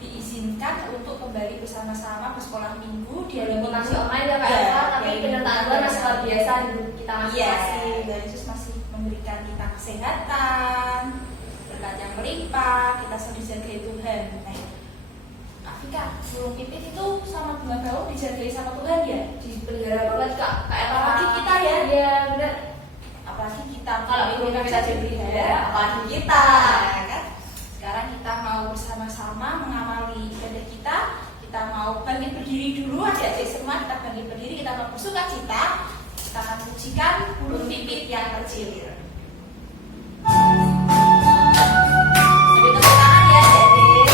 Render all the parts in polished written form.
diizinkan untuk kembali bersama-sama bersekolah minggu di hari Minggu masih online ya Kak Eva, tapi penyertaan Tuhan masih luar biasa di kita masing-masing. Dan Yesus masih memberikan kita kesehatan, berkat yang melimpah, kita selalu dijagai Tuhan. Kak Vika, burung pipit itu sama bunga bau dijagai sama Tuhan ya? Dipelihara banget Kak Eva. Apalagi kita ya? Iya benar. Apalagi kita Kalau burung kita bisa dipelihara, apalagi kita kan? Sekarang kita mau bersama-sama mengamali ibadah kita. Kita mau bangkit berdiri dulu, adik-adik semua kita bangkit berdiri, kita mau bersuka cita. Kita akan pujikan burung pipit yang kecil. Sambil tepuk tangan ya adik-adik.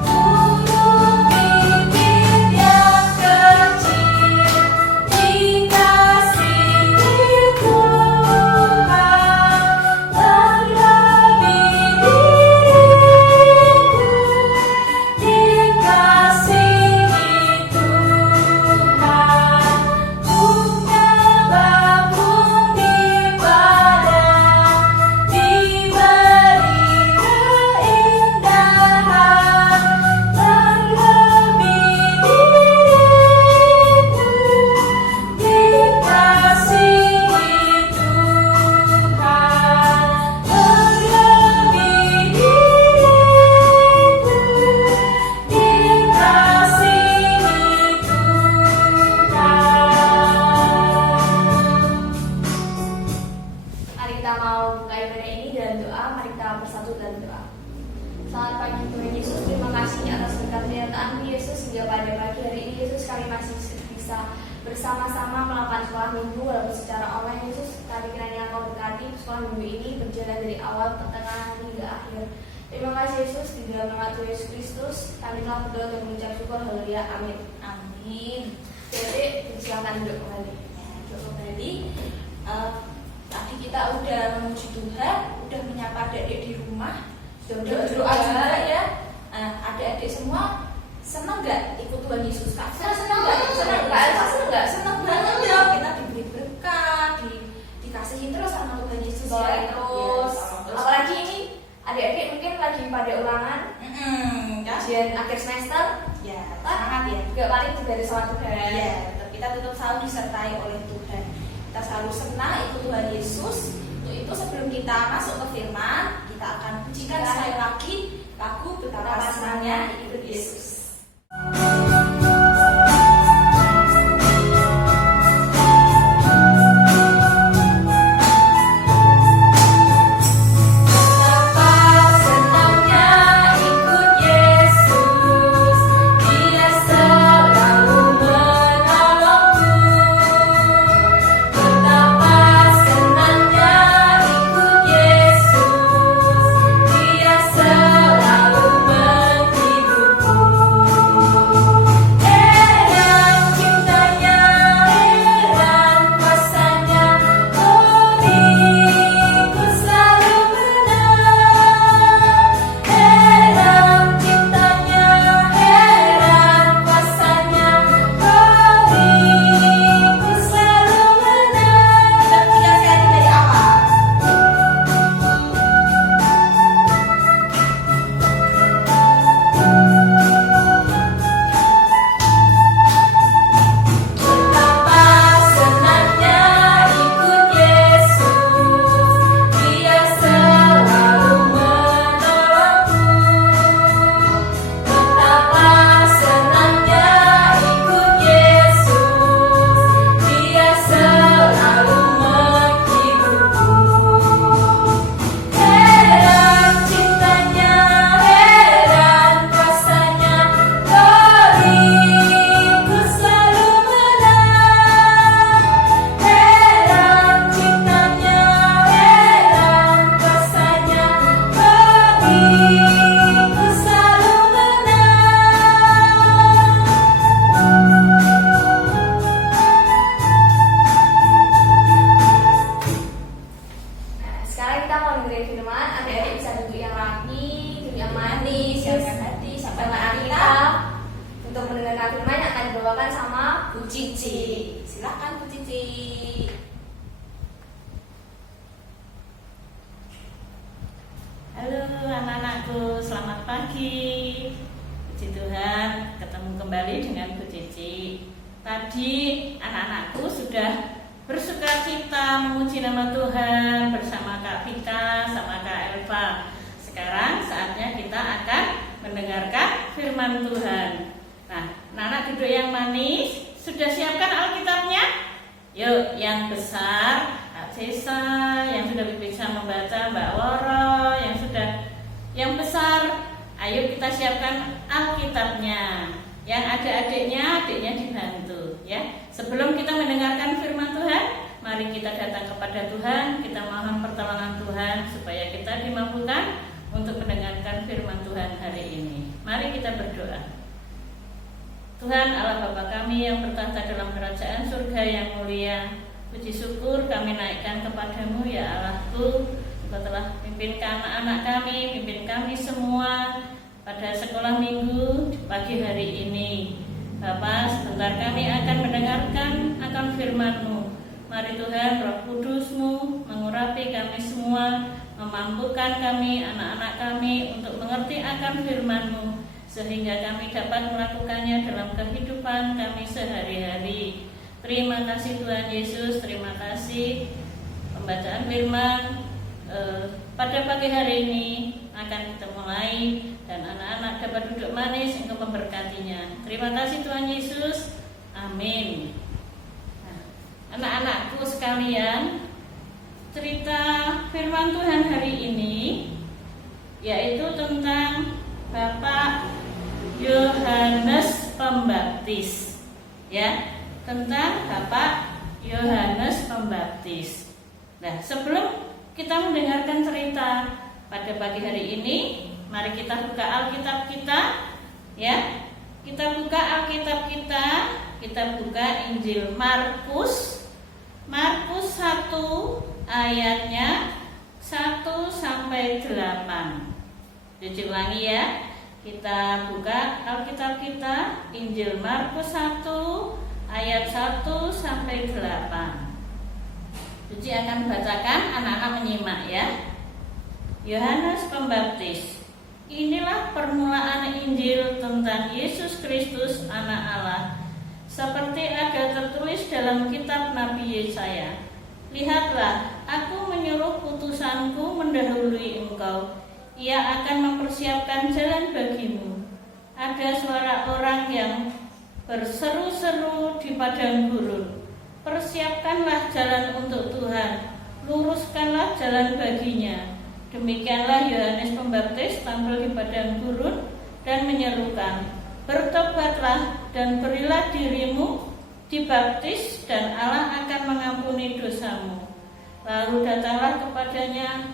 Burung pipit yang kecil dikasihi Tuhan, terlebih diriku dikasihi Tuhan. Bunga bakung di padang diberi keindahan, terlebih diriku dikasihi Tuhan, terlebih diriku dikasihi Tuhan. Mari kita mau buka ibadah ini dalam doa. Mari kita bersatu dalam doa. Selamat pagi Tuhan Yesus, terima kasih atas berkat penyertaan Yesus hingga pada pagi hari ini Yesus kami masih bisa bersama-sama melakukan sekolah minggu walaupun secara online. Yesus kami kiranya Engkau berkati sekolah minggu ini berjalan dari awal pertengahan hingga akhir. Terima kasih Yesus, di dalam nama Tuhan Yesus Kristus kami telah berdoa dan mengucap syukur. Haleluya, amin. Amin. Jadi silakan duduk kembali. Duduk kembali. Tadi kita udah memuji Tuhan, udah menyapa adik-adik di rumah, sudah berdoa juga ya. Adik-adik semua senang nggak ikut Tuhan Yesus? Kak, senang nggak? Senang, Kak Elsa senang nggak? Senang banget ya. Kita diberi berkat, dikasihin terus sama Tuhan Yesus ya. Terus, apalagi ini adik-adik mungkin lagi pada ulangan ujian akhir semester, Ya, semangat ya. juga paling diberi sama Tuhan. Ya, kita tetap selalu disertai oleh Tuhan. Kita selalu senang ikut Tuhan Yesus. Untuk itu sebelum kita masuk ke firman, kita akan pujikan sekali lagi lagu Betapa Senangnya Ikut Yesus. Betapa senangnya ikut Yesus, Dia selalu menolongku. Betapa senangnya ikut Yesus, Dia selalu menghibur. Bu Cici. Silakan Bu Cici. Halo anak-anakku, selamat pagi. Puji Tuhan, ketemu kembali dengan Bu Cici. Tadi anak-anakku sudah bersukacita memuji nama Tuhan bersama Kak Vika sama Kak Elva. Sekarang saatnya kita akan mendengarkan firman Tuhan. Nah, anak-anak duduk yang manis. Sudah siapkan Alkitabnya? Yuk, yang besar Kak Cesa, yang sudah bisa membaca Mbak Woro, yang besar, ayo kita siapkan Alkitabnya. Yang ada adiknya dibantu ya. Sebelum kita mendengarkan firman Tuhan, mari kita datang kepada Tuhan, kita mohon pertolongan Tuhan supaya kita dimampukan untuk mendengarkan firman Tuhan hari ini. Mari kita berdoa. Tuhan Allah Bapa kami yang bertahta dalam kerajaan surga yang mulia, puji syukur kami naikkan kepadamu ya Allahku. Engkau telah pimpinkan anak-anak kami, pimpin kami semua pada sekolah minggu pagi hari ini. Bapa, sebentar kami akan mendengarkan akan firman-Mu. Mari Tuhan, Roh Kudus-Mu mengurapi kami semua, memampukan kami, anak-anak kami untuk mengerti akan firman-Mu, sehingga kami dapat melakukannya dalam kehidupan kami sehari-hari. Terima kasih Tuhan Yesus, terima kasih pembacaan firman pada pagi hari ini akan kita mulai dan anak-anak dapat duduk manis untuk memberkatinya. Terima kasih Tuhan Yesus, amin. Nah, anak-anakku sekalian, cerita firman Tuhan hari ini yaitu tentang Bapak Yohanes Pembaptis, ya, tentang Bapak Yohanes Pembaptis. Nah, sebelum kita mendengarkan cerita pada pagi hari ini, mari kita buka Alkitab kita, ya. Kita buka Alkitab kita buka Injil Markus 1 ayatnya 1 sampai 8. Ulangi ya. Kita buka Alkitab kita, Injil Markus 1 ayat 1 sampai 8. Suci akan bacakan, anak-anak menyimak ya. Yohanes Pembaptis. Inilah permulaan Injil tentang Yesus Kristus anak Allah, seperti ada tertulis dalam kitab Nabi Yesaya. Lihatlah, aku menyuruh utusanku mendahului engkau. Ia akan mempersiapkan jalan bagimu. Ada suara orang yang berseru-seru di padang gurun. Persiapkanlah jalan untuk Tuhan, luruskanlah jalan baginya. Demikianlah Yohanes Pembaptis tampil di padang gurun dan menyerukan, bertobatlah dan berilah dirimu dibaptis dan Allah akan mengampuni dosamu. Lalu datanglah kepadanya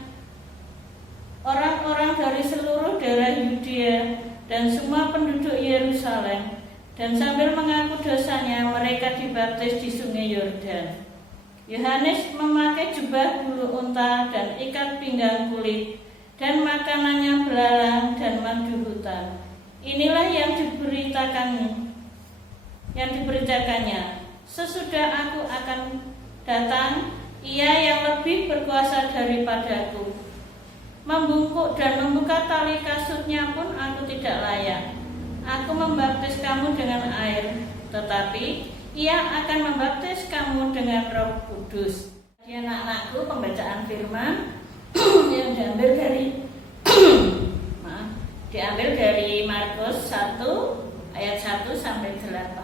orang-orang dari seluruh daerah Yudea dan semua penduduk Yerusalem, dan sambil mengaku dosanya mereka dibaptis di sungai Yordan. Yohanes memakai jubah bulu unta dan ikat pinggang kulit, dan makanannya belalang dan madu hutan. Inilah yang diberitakannya. Sesudah aku akan datang, ia yang lebih berkuasa daripadaku. Membungkuk dan membuka tali kasutnya pun aku tidak layak. Aku membaptis kamu dengan air, tetapi ia akan membaptis kamu dengan Roh Kudus. Ya, anak-anakku, pembacaan firman yang diambil dari Markus 1 ayat 1 sampai 8.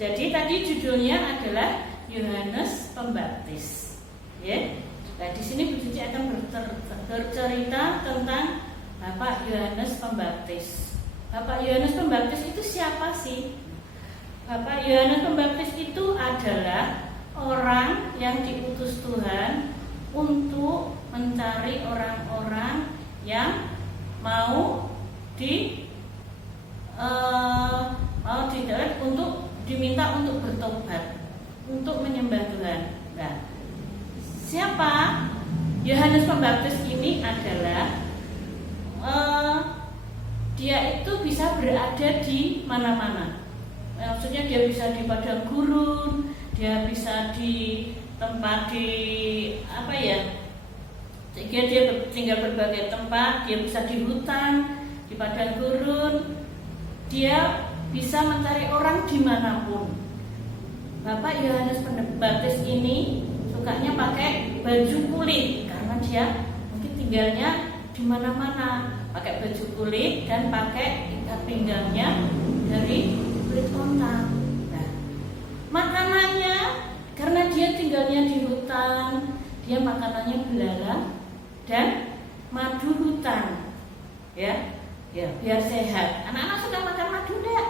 Jadi tadi judulnya adalah Yohanes Pembaptis. Ya. Nah, di sini Bu Cici akan bercerita tentang Bapak Yohanes Pembaptis. Bapak Yohanes Pembaptis itu siapa sih? Bapak Yohanes Pembaptis itu adalah orang yang diutus Tuhan untuk mencari orang-orang yang mau untuk diminta untuk bertobat, untuk menyembah Tuhan. Nah, siapa Yohanes Pembaptis ini adalah dia itu bisa berada di mana-mana. Maksudnya dia bisa di padang gurun, dia bisa di tempat Sehingga dia tinggal berbagai tempat, dia bisa di hutan, di padang gurun, dia bisa mencari orang dimanapun. Bapak Yohanes Pembaptis ini sukanya pakai baju kulit karena dia mungkin tinggalnya di mana-mana, pakai baju kulit dan pakai ikat pinggangnya dari kulit onta. Nah, makanannya karena dia tinggalnya di hutan, dia makanannya belalang dan madu hutan, ya biar sehat. Anak-anak suka makan madu enggak?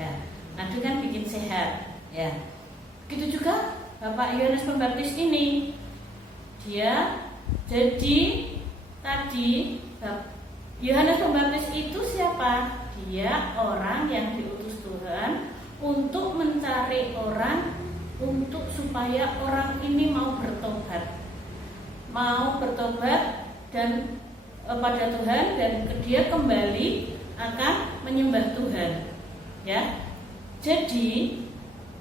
Ya, madu kan bikin sehat, ya. Begitu juga Bapak Yohanes Pembaptis ini, dia jadi tadi Yohanes Pembaptis itu siapa? Dia orang yang diutus Tuhan untuk mencari orang, untuk supaya orang ini mau bertobat dan pada Tuhan, dan dia kembali akan menyembah Tuhan. Ya, jadi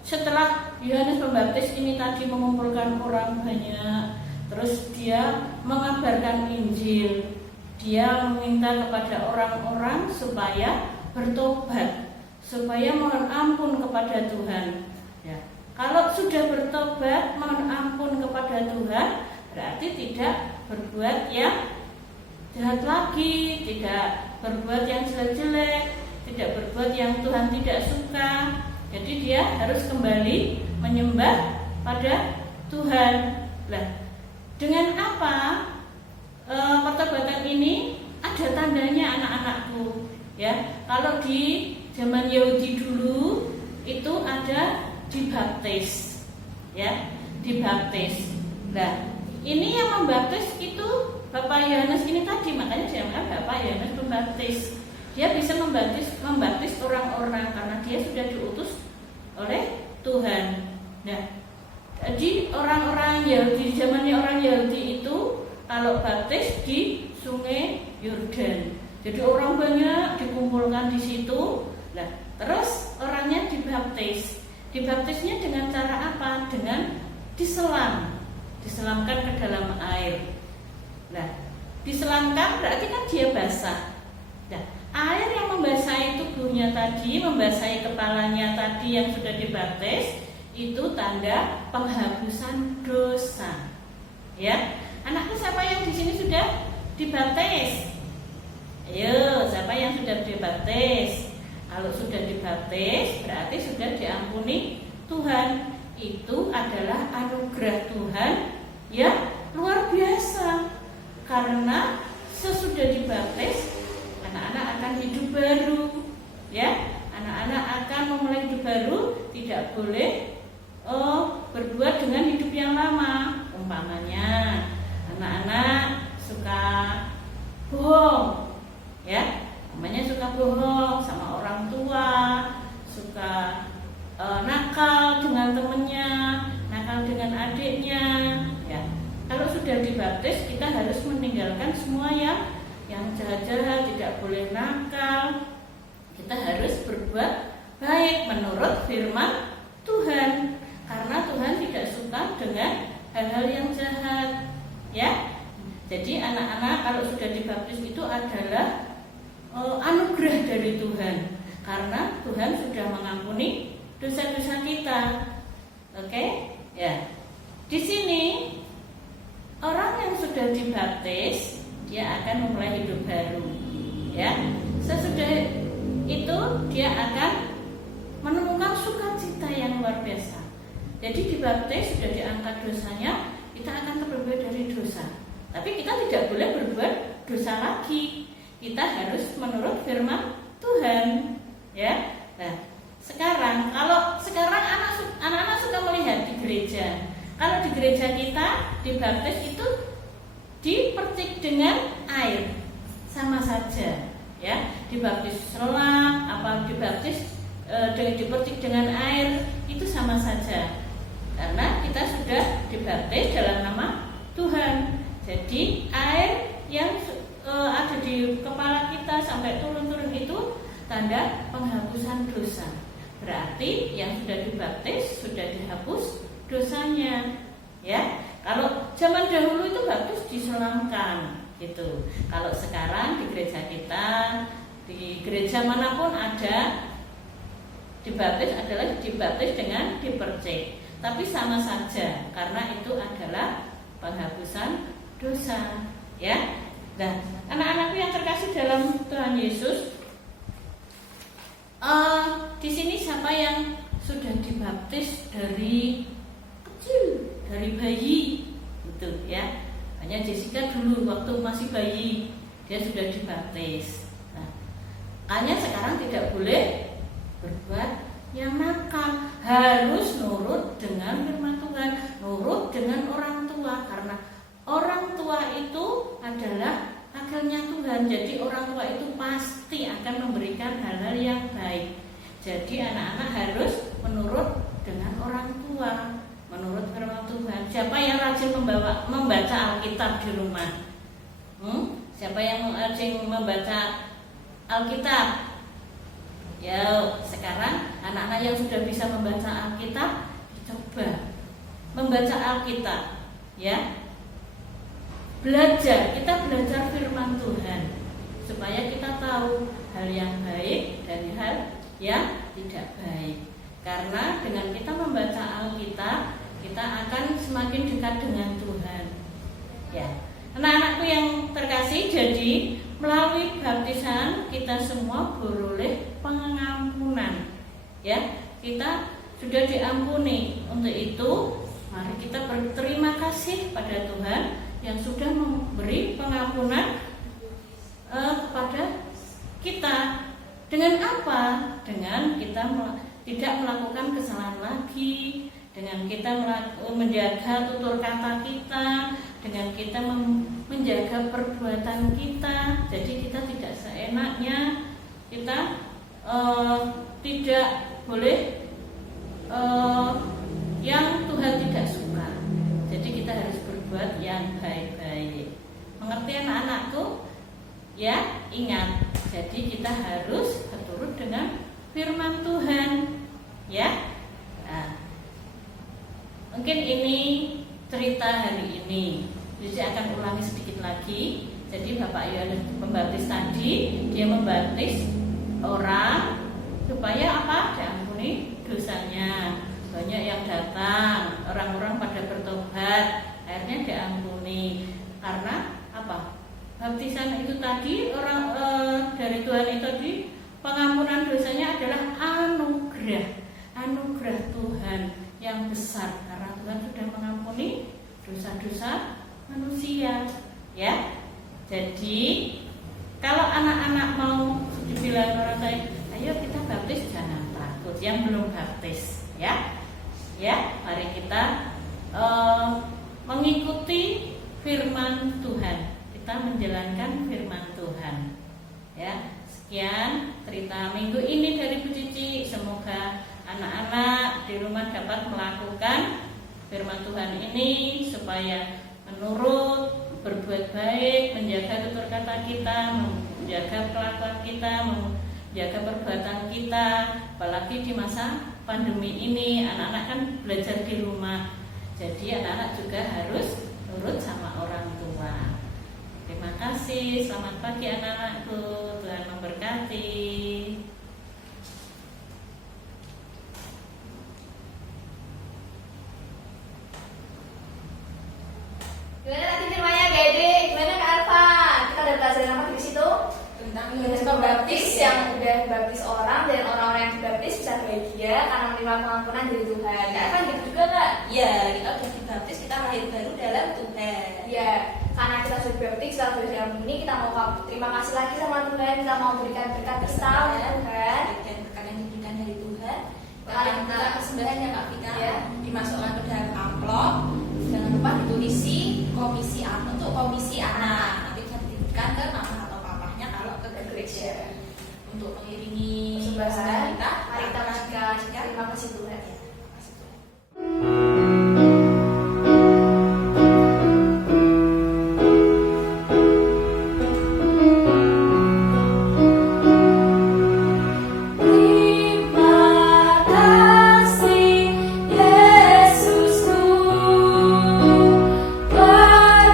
setelah Yohanes Pembaptis ini tadi mengumpulkan orang banyak, terus dia mengabarkan Injil, dia meminta kepada orang-orang supaya bertobat, supaya mohon ampun kepada Tuhan. Ya, kalau sudah bertobat, mohon ampun kepada Tuhan, berarti tidak berbuat yang jahat lagi, tidak berbuat yang jelek-jelek, tidak berbuat yang Tuhan tidak suka. Jadi dia harus kembali menyembah pada Tuhan. Nah, dengan apa pertobatan ini? Ada tandanya anak-anakku. Ya, kalau di zaman Yahudi dulu itu ada dibaptis, ya, dibaptis. Nah, ini yang membaptis itu Bapak Yohanes ini tadi, makanya dinamakan Bapak Yohanes Pembaptis. Dia bisa membaptis orang-orang karena dia sudah diutus oleh Tuhan. Nah, jadi orang-orang Yahudi, di zamannya orang Yahudi itu kalau baptis di Sungai Yordan. Jadi orang banyak dikumpulkan di situ. Nah, terus orangnya dibaptis. Dibaptisnya dengan cara apa? Dengan diselamkan ke dalam air. Nah, diselamkan berarti kan dia basah. Nah, air yang membasahi tubuhnya tadi, membasahi kepalanya tadi yang sudah dibaptis, itu tanda penghapusan dosa. Ya, anakku siapa yang di sini sudah dibaptis? Ayo, siapa yang sudah dibaptis? Kalau sudah dibaptis, berarti sudah diampuni Tuhan. Itu adalah anugerah Tuhan yang luar biasa. Karena sesudah dibaptis, anak-anak akan hidup baru, ya. Anak-anak akan memulai hidup baru, tidak boleh berbuat dengan hidup yang lama. Umpamanya, anak-anak suka bohong, ya. Namanya suka bohong sama orang tua, suka nakal dengan temennya, nakal dengan adiknya, ya. Kalau sudah dibaptis, kita harus meninggalkan semua yang jahat-jahat, tidak boleh nakal. Kita harus berbuat baik menurut firman Tuhan, karena Tuhan tidak suka dengan hal-hal yang jahat, ya. Jadi anak-anak kalau sudah dibaptis itu adalah anugerah dari Tuhan, karena Tuhan sudah mengampuni dosa-dosa kita. Oke, ya. Di sini orang yang sudah dibaptis, dia akan memulai hidup baru, ya. Sesudah itu dia akan menemukan sukacita yang luar biasa. Jadi dibaptis sudah diangkat dosanya, kita akan terbebas dari dosa. Tapi kita tidak boleh berbuat dosa lagi. Kita harus menurut firman Tuhan, ya. Nah, kalau sekarang anak-anak suka melihat di gereja. Kalau di gereja kita dibaptis itu dipercik dengan air, sama saja, ya. Dibaptis selam, apa dibaptis dipercik dengan air, itu sama saja. Karena kita sudah dibaptis dalam nama Tuhan. Jadi air yang ada di kepala kita sampai turun-turun itu tanda penghapusan dosa. Berarti yang sudah dibaptis sudah dihapus dosanya, ya. Kalau zaman dahulu itu baptis diselamkan gitu. Kalau sekarang di gereja kita, di gereja manapun ada, dibaptis adalah dibaptis dengan dipercik, tapi sama saja karena itu adalah penghapusan dosa, ya. Nah, anak-anakku yang terkasih dalam Tuhan Yesus, di sini siapa yang sudah dibaptis dari kecil, dari bayi, gitu ya. Hanya Jessica dulu waktu masih bayi dia sudah dibaptis. Nah, hanya sekarang tidak boleh berbuat yang nakal, harus nurut dengan firman Tuhan, nurut dengan orang tua, karena orang tua itu adalah wakilnya Tuhan. Jadi orang tua itu pasti akan memberikan hal-hal yang baik. Jadi anak-anak harus menurut dengan orang tua, menurut firman Tuhan. Siapa yang rajin membaca Alkitab di rumah? Siapa yang rajin membaca Alkitab? Ya, sekarang anak-anak yang sudah bisa membaca Alkitab, coba membaca Alkitab, ya. Kita belajar firman Tuhan supaya kita tahu hal yang baik dan hal yang tidak baik. Karena dengan kita membaca Alkitab, kita akan semakin dekat dengan Tuhan. Ya, anak-anakku yang terkasih, jadi melalui baptisan kita semua beroleh pengampunan. Ya, kita sudah diampuni. Untuk itu, mari kita berterima kasih pada Tuhan yang sudah memberi pengampunan kepada kita. Dengan apa? Dengan kita tidak melakukan kesalahan lagi, dengan kita menjaga tutur kata kita, dengan kita menjaga perbuatan kita. Jadi kita tidak seenaknya, kita tidak boleh yang Tuhan tidak suka. Jadi kita harus berbuat yang baik-baik. Mengerti anak-anakku? Ya, ingat. Jadi kita harus berturut dengan firman Tuhan. Ya. Nah, mungkin ini cerita hari ini. Jadi akan ulangi sedikit lagi. Jadi Bapak Yohanes Pembaptis tadi, dia membaptis orang supaya apa? Diampuni dosanya. Banyak yang datang, orang-orang pada bertobat, akhirnya diampuni. Karena apa? Baptisan itu tadi orang dari Tuhan itu tadi, pengampunan dosanya adalah anugerah Tuhan yang besar, karena Tuhan sudah mengampuni dosa-dosa manusia, ya. Jadi kalau anak-anak mau dibilang orang saya, ayo kita baptis, jangan takut yang belum baptis, ya. Ya, mari kita mengikuti firman Tuhan. Kita menjalankan firman Tuhan. Ya, sekian cerita minggu ini dari Bu Cici. Semoga anak-anak di rumah dapat melakukan firman Tuhan ini supaya menurut, berbuat baik, menjaga tutur kata kita, menjaga kelakuan kita, menjaga perbuatan kita. Apalagi di masa pandemi ini, anak-anak kan belajar di rumah. Jadi anak-anak juga harus nurut sama orang tua. Terima kasih, selamat pagi anak-anakku, Tuhan memberkati. Gimana tadi firmannya Gede? Gimana Kak Alfa? Kita udah belajar apa di situ? Tentang Yohanes Pembaptis yang udah baptis orang, dan orang-orang yang dibaptis bisa bahagia karena menerima pengampunan dari Tuhan. Kak Alfa gitu juga Kak? Ya, kita udah dibaptis, kita lahir baru dalam Tuhan. Ya, karena kita sudah dibaptis, kita sudah diampuni, kita mau terima kasih lagi sama Tuhan, kita mau berikan berkat kita Tuhan. Dan berkat yang diberikan dari Tuhan. Mari Kita kita persembahannya Kak Vika, Ya. dimasukkan ke dalam amplop. Jangan lupa ditulisi komisi untuk komisi anak. Nanti bisa dititipkan ke mama atau papahnya kalau ke gereja. Untuk mengiringi persembahan, kita, mari kita berikan terima kasih Tuhan. Yesusku, buat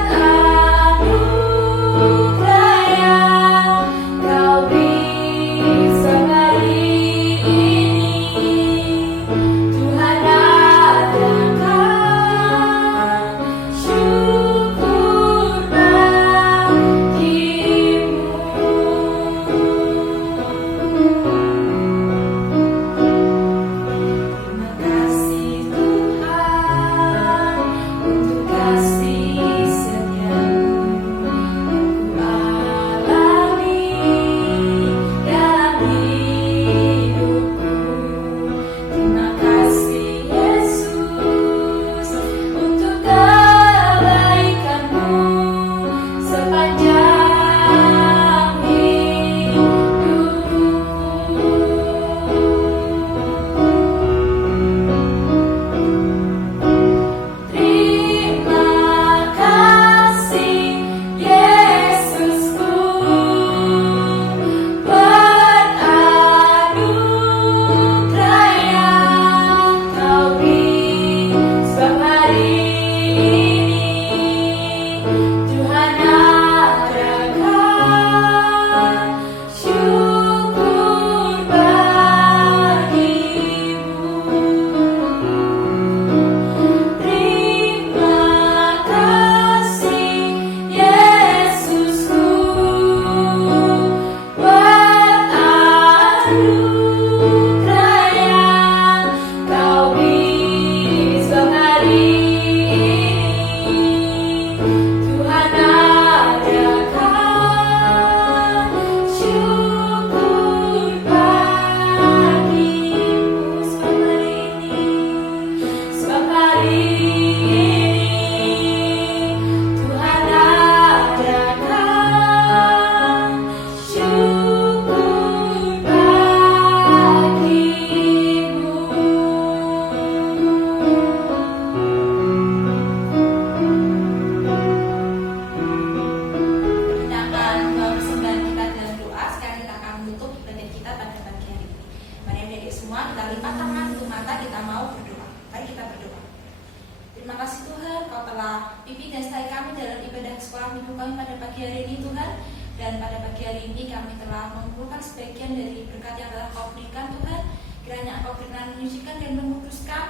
pada pagi hari ini Tuhan. Dan pada pagi hari ini kami telah mengumpulkan sebagian dari berkat yang telah Kau berikan Tuhan. Kiranya Engkau berkenan menyucikan dan menguduskan.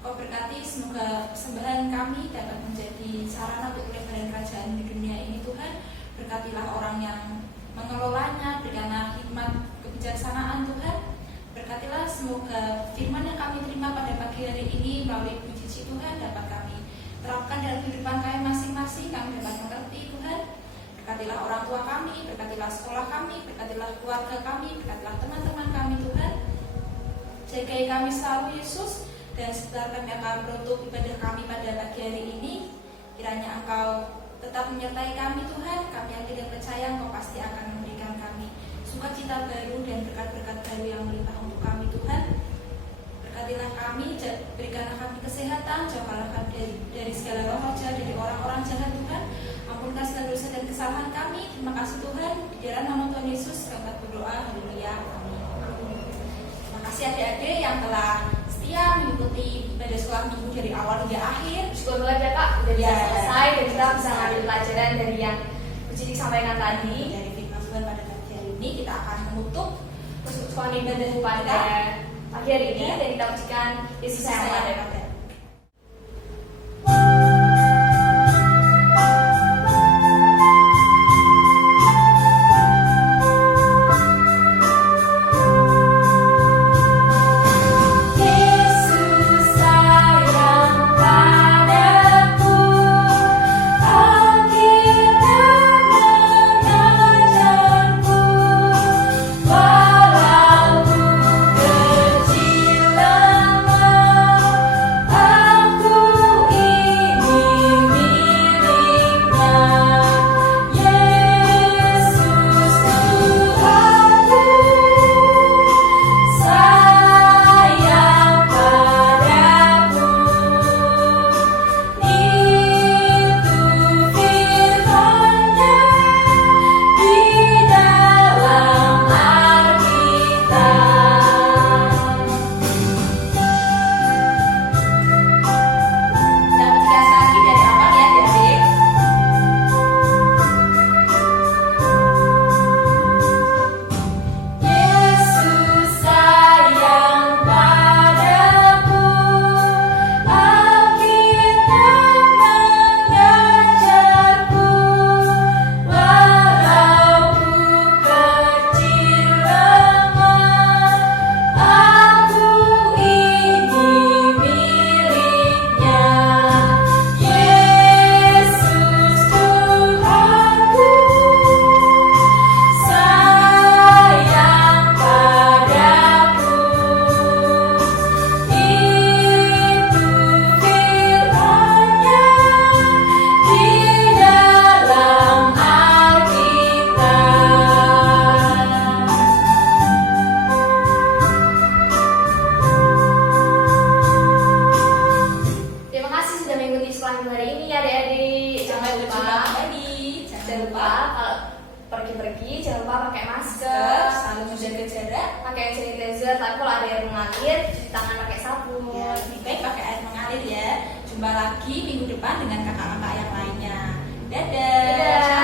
Kau berkati semoga persembahan kami dapat menjadi sarana untuk pelebaran kerajaan di dunia ini Tuhan. Berkatilah orang yang mengelolanya, berikanlah hikmat kebijaksanaan Tuhan. Berkatilah semoga firman yang kami terima pada pagi hari ini melalui Bu Cici Tuhan dapat kami terapkan dalam kehidupan kami masing-masing. Kami dapat mengerti Tuhan. Berkatilah orang tua kami, berkatilah sekolah kami, berkatilah keluarga kami, berkatilah teman-teman kami Tuhan. Jagai kami selalu Yesus. Dan setelah kami akan menutup ibadah kami pada pagi hari ini, kiranya Engkau tetap menyertai kami Tuhan. Kami yakin dan percaya Engkau pasti akan memberikan kami sukacita baru dan berkat-berkat baru yang melimpah untuk kami Tuhan. Berkatilah kami, berikanlah kami kesehatan, jauhkanlah kami dari segala roh jahat, dari orang-orang jahat Tuhan. Ampunkan segala dosa dan kesalahan kami. Terima kasih Tuhan. Di dalam nama Tuhan Yesus kami berdoa. Haleluya. Amin. Terima kasih adik-adik yang telah setia mengikuti ibadah sekolah minggu dari awal hingga akhir. Syukur banget ya Kak, udah bisa selesai dan kita bisa ngambil pelajaran dari yang Bu Cici sampaikan tadi. Dari firman Tuhan pada pagi hari ini kita akan menutup Persekutuan ibadah pada pagi hari ini dan kita ucapkan Yesus sayang pada pergi-pergi jangan lupa pakai masker, selalu menjaga jarak, pakai hand sanitizer. Tapi kalau ada air mengalir, cuci tangan pakai sabun. ya, lebih baik pakai air mengalir ya. Jumpa lagi minggu depan dengan kakak-kakak yang lainnya. Dadah. Dadah.